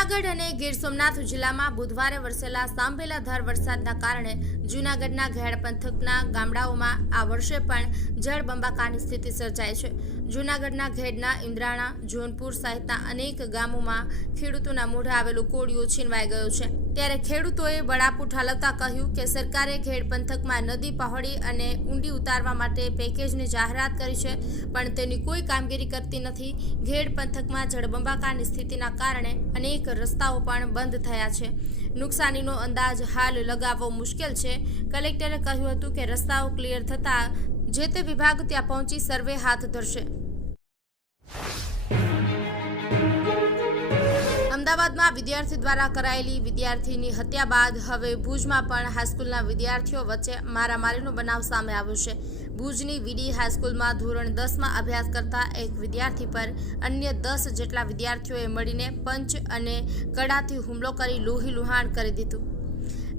છોટાઉદેપુર જિલ્લામાં બુધવારે વરસેલા સાંભેલાધાર વરસાદના કારણે જૂનાગઢના ઘેડ પંથકના ગામડાઓમાં આ વર્ષે પણ જળબંબાકારની સ્થિતિ સર્જાઈ છે. જૂનાગઢના ઘેડના ઇન્દ્રાણા, જોનપુર સહિતના અનેક ગામોમાં ખેડૂતોના મોઢે આવેલું કોળિયું છીનવાઈ ગયું છે. ત્યારે ખેડૂતોએ બળાપુ ઠાલવતા કહ્યું કે સરકારે ઘેડ પંથકમાં નદી પહોળી અને ઊંડી ઉતારવા માટે પેકેજની જાહેરાત કરી છે, પણ તેની કોઈ કામગીરી કરતી નથી. ઘેડ પંથકમાં જળબંબાકારની સ્થિતિના કારણે અનેક રસ્તાઓ પણ બંધ થયા છે. નુકસાનીનો અંદાજ હાલ લગાવવો મુશ્કેલ છે. કલેક્ટરે કહ્યું હતું કે રસ્તાઓ ક્લિયર થતાં જે તે વિભાગ ત્યાં પહોંચી સર્વે હાથ ધરશે. અમદાવાદમાં વિદ્યાર્થી દ્વારા કરાયેલી વિદ્યાર્થીની હત્યા બાદ હવે ભુજમાં પણ હાઈસ્કૂલના વિદ્યાર્થીઓ વચ્ચે મારામારીનો બનાવ સામે આવ્યો છે. ભુજની વીડી હાઈસ્કૂલમાં ધોરણ દસમાં અભ્યાસ કરતા એક વિદ્યાર્થી પર અન્ય દસ જેટલા વિદ્યાર્થીઓએ મળીને પંચ અને કડાથી હુમલો કરી લોહી લુહાણ કરી દીધું.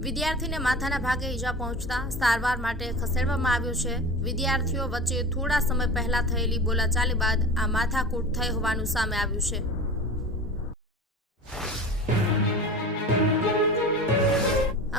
વિદ્યાર્થીને માથાના ભાગે ઈજા પહોંચતા સારવાર માટે ખસેડવામાં આવ્યો છે. વિદ્યાર્થીઓ વચ્ચે થોડા સમય પહેલા થયેલી બોલાચાલી બાદ આ માથાકૂટ થઈ હોવાનું સામે આવ્યું છે.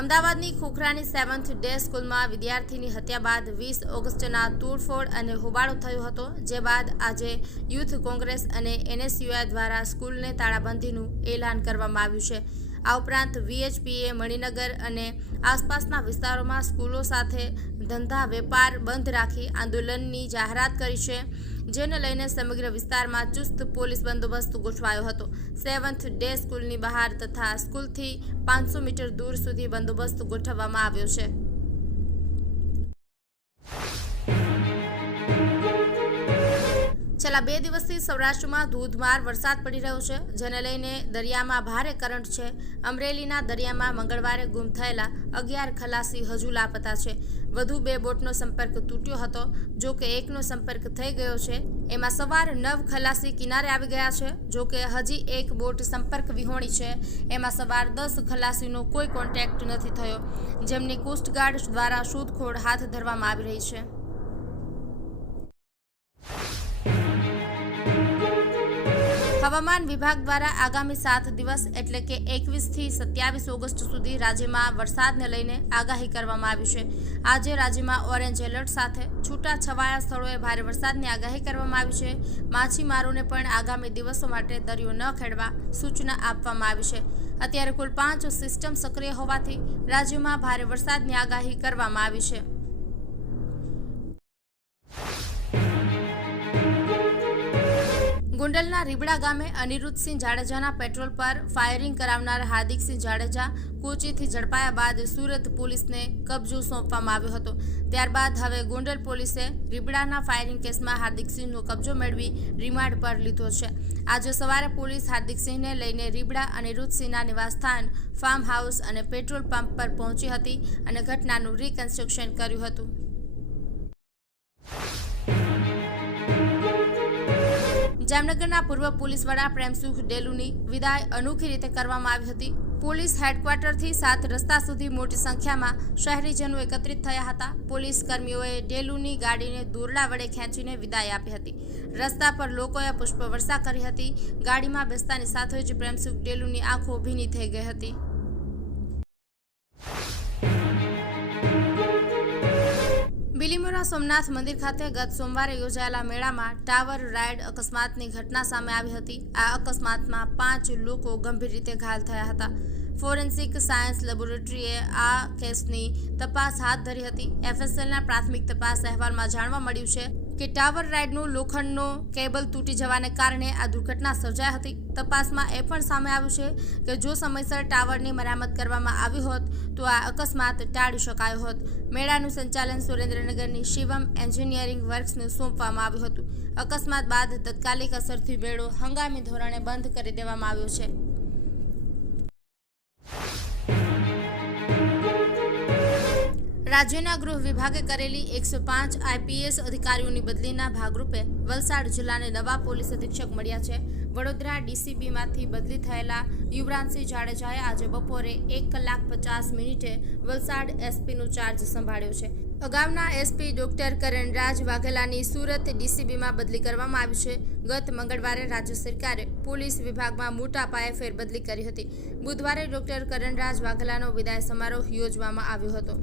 અમદાવાદની ખોખરાની સેવન્થ ડે સ્કૂલમાં વિદ્યાર્થીની હત્યા બાદ વીસ ઓગસ્ટના તોડફોડ અને હોબાળો થયો હતો, જે બાદ આજે યુથ કોંગ્રેસ અને એનએસયુઆઈ દ્વારા સ્કૂલને તાળાબંધીનું એલાન કરવામાં આવ્યું છે. આ ઉપરાંત વીએચપીએ મણિનગર અને આસપાસના વિસ્તારોમાં સ્કૂલો સાથે ધંધા વેપાર બંધ રાખી આંદોલનની જાહેરાત કરી છે. જેને લઈને સમગ્ર વિસ્તારમાં ચુસ્ત પોલીસ બંદોબસ્ત ગોઠવાયો હતો. સેવન્થ ડે સ્કૂલની બહાર તથા સ્કૂલથી પાંચસો મીટર દૂર સુધી બંદોબસ્ત ગોઠવવામાં આવ્યો છે. છેલ્લા બે દિવસથી સૌરાષ્ટ્રમાં ધોધમાર વરસાદ પડી રહ્યો છે, જેને લઈને દરિયામાં ભારે કરંટ છે. અમરેલીના દરિયામાં મંગળવારે ગુમ થયેલા અગિયાર ખલાસી હજુ લાપતા છે. વધુ બે બોટનો સંપર્ક તૂટ્યો હતો, જો કે એકનો સંપર્ક થઈ ગયો છે. એમાં સવાર નવ ખલાસી કિનારે આવી ગયા છે, જો કે હજી એક બોટ સંપર્ક વિહોણી છે. એમાં સવાર દસ ખલાસીનો કોઈ કોન્ટેક્ટ નથી થયો. જેમની કોસ્ટગાર્ડ દ્વારા શોધખોળ હાથ ધરવામાં આવી રહી છે. હવામાન વિભાગ દ્વારા આગામી સાત દિવસ એટલે કે એકવીસથી સત્યાવીસ ઓગસ્ટ સુધી રાજ્યમાં વરસાદને લઈને આગાહી કરવામાં આવી છે. આજે રાજ્યમાં ઓરેન્જ એલર્ટ સાથે છૂટા છવાયા સ્થળોએ ભારે વરસાદની આગાહી કરવામાં આવી છે. માછીમારોને પણ આગામી દિવસો માટે દરિયો ન ખેડવા સૂચના આપવામાં આવી છે. અત્યારે કુલ પાંચ સિસ્ટમ સક્રિય હોવાથી રાજ્યમાં ભારે વરસાદની આગાહી કરવામાં આવી છે. ગોંડલના રીબડા ગામે અનિરુદ્ધસિંહ જાડેજાના પેટ્રોલ પર ફાયરિંગ કરાવનાર હાર્દિકસિંહ જાડેજા કોચીથી ઝડપાયા બાદ સુરત પોલીસને કબજો સોંપવામાં આવ્યો હતો. ત્યારબાદ હવે ગોંડલ પોલીસે રીબડાના ફાયરિંગ કેસમાં હાર્દિકસિંહનો કબજો મેળવી રિમાન્ડ પર લીધો છે. આજે સવારે પોલીસ હાર્દિકસિંહને લઈને રીબડા અનિરુદ્ધસિંહના નિવાસસ્થાન ફાર્મ હાઉસ અને પેટ્રોલ પંપ પર પહોંચી હતી અને ઘટનાનું રિકન્સ્ટ્રક્શન કર્યું હતું. જામનગરના પૂર્વ પોલીસ વડા પ્રેમસુખ ડેલુની વિદાય અનોખી રીતે કરવામાં આવી હતી. પોલીસ હેડક્વાર્ટરથી સાત રસ્તા સુધી મોટી સંખ્યામાં શહેરીજનો એકત્રિત થયા હતા. પોલીસ કર્મીઓએ ડેલુની ગાડીને દોરડા વડે ખેંચીને વિદાય આપી હતી. રસ્તા પર લોકોએ પુષ્પવર્ષા કરી હતી. ગાડીમાં બેસતાની સાથે જ પ્રેમસુખ ડેલુની આંખો ભીની થઈ ગઈ હતી. બિલીમોરા સોમનાથ મંદિર ખાતે ગત સોમવારે યોજાયેલા મેળામાં ટાવર રાઇડ અકસ્માતની ઘટના સામે આવી હતી. આ અકસ્માતમાં પાંચ લોકો ગંભીર રીતે ઘાયલ થયા હતા. ફોરેન્સિક સાયન્સ લેબોરેટરીએ આ કેસની તપાસ હાથ ધરી હતી. એફએસએલના પ્રાથમિક તપાસ અહેવાલમાં જાણવા મળ્યું છે કે ટાવર રાઇડનું લોખંડનો કેબલ તૂટી જવાને કારણે આ દુર્ઘટના સર્જાઈ હતી. તપાસમાં એ પણ સામે આવ્યું છે કે જો સમયસર ટાવરની મરામત કરવામાં આવી હોત, તો આ અકસ્માત ટાળી શકાયો હોત. મેળાનું સંચાલન સુરેન્દ્રનગરની શિવમ એન્જિનિયરિંગ વર્ક્સને સોંપવામાં આવ્યું હતું. અકસ્માત બાદ તત્કાલિક અસરથી મેળો હંગામી ધોરણે બંધ કરી દેવામાં આવ્યો છે. રાજ્યના ગૃહ વિભાગે કરેલી એકસો પાંચ આઈપીએસ અધિકારીઓની બદલીના ભાગરૂપે વલસાડ જિલ્લાને નવા પોલીસ અધિક્ષક મળ્યા છે. વડોદરા ડીસીબીમાંથી બદલી થયેલા યુવરાજસિંહ જાડેજાએ આજે બપોરે એક કલાક પચાસ મિનિટે વલસાડ એસપીનો ચાર્જ સંભાળ્યો છે. અગાઉના એસપી ડોક્ટર કરણરાજ વાઘેલાની સુરત ડીસીબીમાં બદલી કરવામાં આવી છે. ગત મંગળવારે રાજ્ય સરકારે પોલીસ વિભાગમાં મોટા પાયે ફેરબદલી કરી હતી. બુધવારે ડોક્ટર કરણરાજ વાઘેલાનો વિદાય સમારોહ યોજવામાં આવ્યો હતો.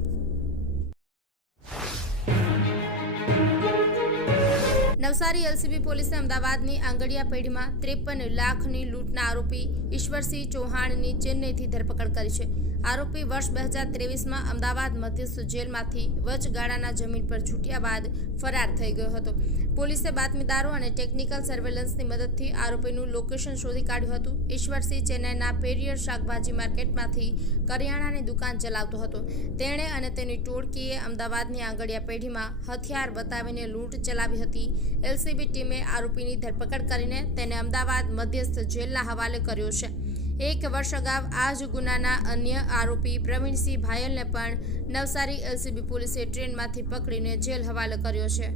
નવસારી એલસીબી પોલીસે અમદાવાદની આંગડિયા પેઢીમાં ત્રેપન લાખની લૂંટના આરોપી ઈશ્વરસિંહ ચૌહાણની ચેન્નઈથી ધરપકડ કરી છે. આરોપી વર્ષ બે હજાર ત્રેવીસમાં અમદાવાદ મધ્યસ્થ જેલમાંથી વચગાળાના જમીન પર છૂટ્યા બાદ ફરાર થઈ ગયો હતો. પોલીસે બાતમીદારો અને ટેકનિકલ સર્વેલન્સની મદદથી આરોપીનું લોકેશન શોધી કાઢ્યું હતું. ઈશ્વરસિંહ ચેન્નાઈના પેરિયર શાકભાજી માર્કેટમાંથી કરિયાણાની દુકાન ચલાવતો હતો. તેણે અને તેની ટોળકીએ અમદાવાદની આંગળિયા પેઢીમાં હથિયાર બતાવીને લૂંટ ચલાવી હતી. એલસીબી ટીમે આરોપીની ધરપકડ કરીને તેને અમદાવાદ મધ્યસ્થ જેલના હવાલે કર્યો છે. એક વર્ષ અગાઉ આ જ ગુનાના અન્ય આરોપી પ્રવીણસિંહ ભાયલને પણ નવસારી એલસીબી પોલીસે ટ્રેનમાંથી પકડીને જેલ હવાલે કર્યો છે.